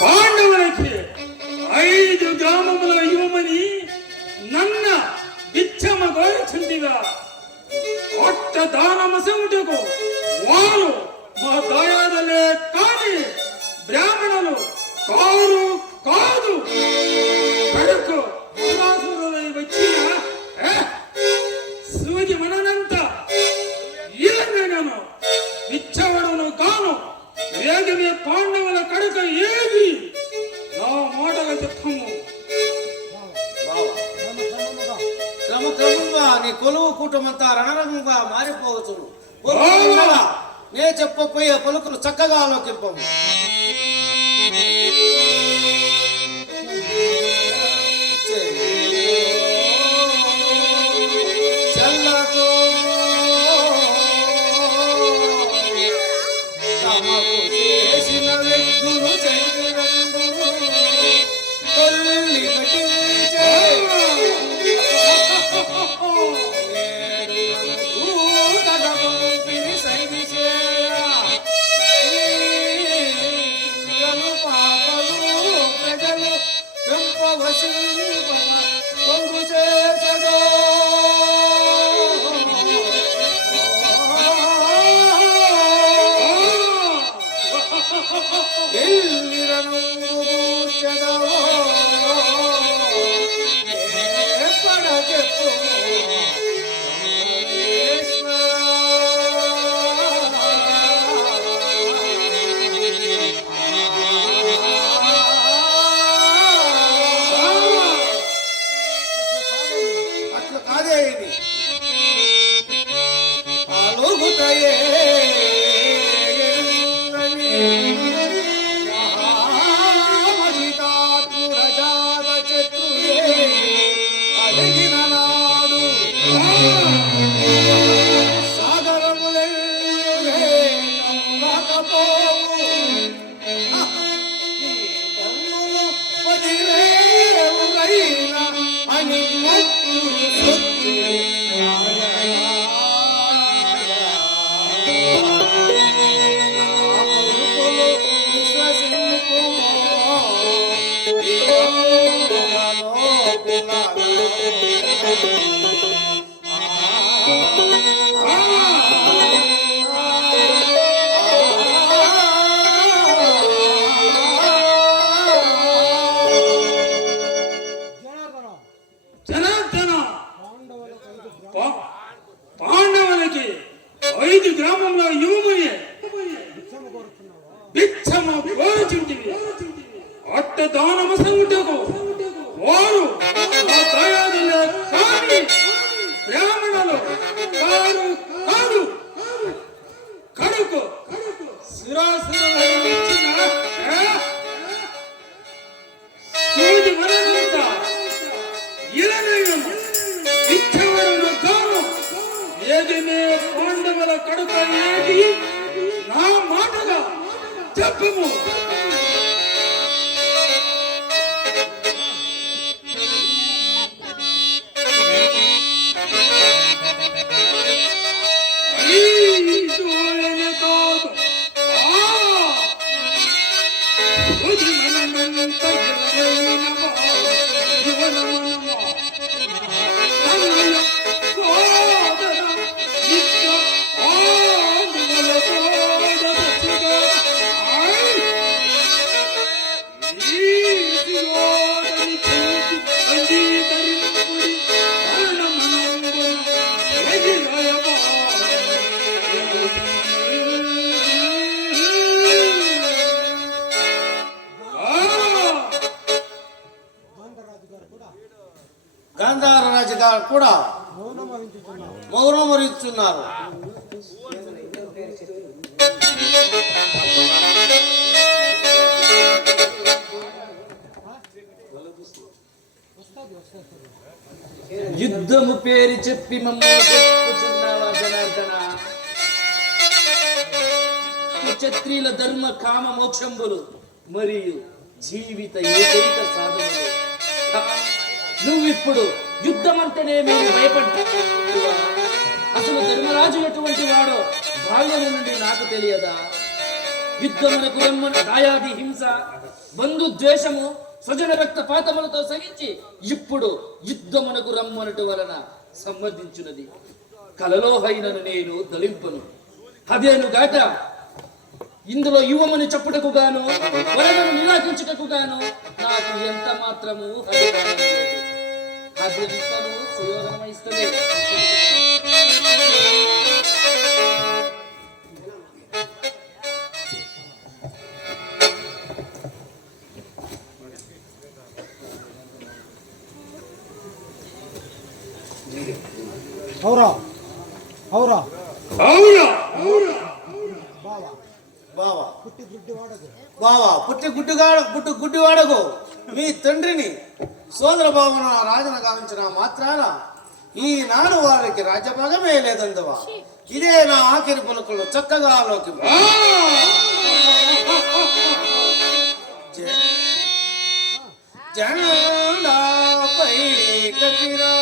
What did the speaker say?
పాండవులకి 5 గ్రామముల యువమని నన్న బిచ్చమ గోరుచుండిగా ఒట్ట దానమసముటకు వారు మా దయాదలే కాని బ్రాహ్మణులు కారు కాదు కడుకు వచ్చిన సూది మననంత ఈరంగను బిచ్చవడను కాను వేగమే పాండవుల కడుక ఏది నా మాటల దుఃఖము క్రమక్రమంగా నీ కొలువు కూటమంతా రణరంగంగా మారిపోవచ్చును. నే చెప్పపోయే పలుకులు చక్కగా ఆలోకింపము. పాండవులకి 5 గ్రామంలో యువమయ్యే బిచ్చమ కోరుచుంటివి అట్ట దానమసముటకు వారు మా దయాదులే కాని బ్రాహ్మణులు కారు కాదు కడుకు సురాసురులై వచ్చిన సూది మననంత ఇలనయం బిచ్చవరుడు కాను ఏదినే పాండవుల కడుక ఏది నా మాటగా చెప్పము. గాంధార రాజు గారు కూడా మౌనమరిస్తున్నారు. యుద్ధము పేరు చెప్పి మమ్మల్ని చెప్పుచున్నావా జనార్దన? క్షత్రియుల ధర్మ కామ మోక్షంబులు మరియు జీవిత ఏకైక సాధనలు. నువ్విప్పుడు యుద్ధం అంటేనే మేము భయపడ్డా. అసలు ధర్మరాజు ఎటువంటి వాడో బాల్యం నుండి నాకు తెలియదా? యుద్ధమునకు రమ్మను దాయాది హింస బంధు ద్వేషము స్వజన రక్తపాతములతో సగించి ఇప్పుడు యుద్ధమునకు రమ్మనటు వలన సంబంధించున్నది. కలలో హైనను నేను దలింపను. అదేను గాక ఇందులో యువమని చెప్పుటకు గాను వరదను నిరాకరించుటకు గాను నాకు ఎంత మాత్రము అదెంతను సుయోధనమైస్తలే. అవురా అవురా అవునా బావా బావా పుట్టి గుడ్డి వాడదు బావా పుట్టి గుడ్డివాడకు మీ తండ్రిని సోదర భావన రాజన గావించిన మాత్రాన ఈనాడు వారికి రాజ్యభాగమే లేదందువా. ఇదే నా ఆఖరి పలుకులు చక్కగా ఆలోకి జెండాపై కదిరా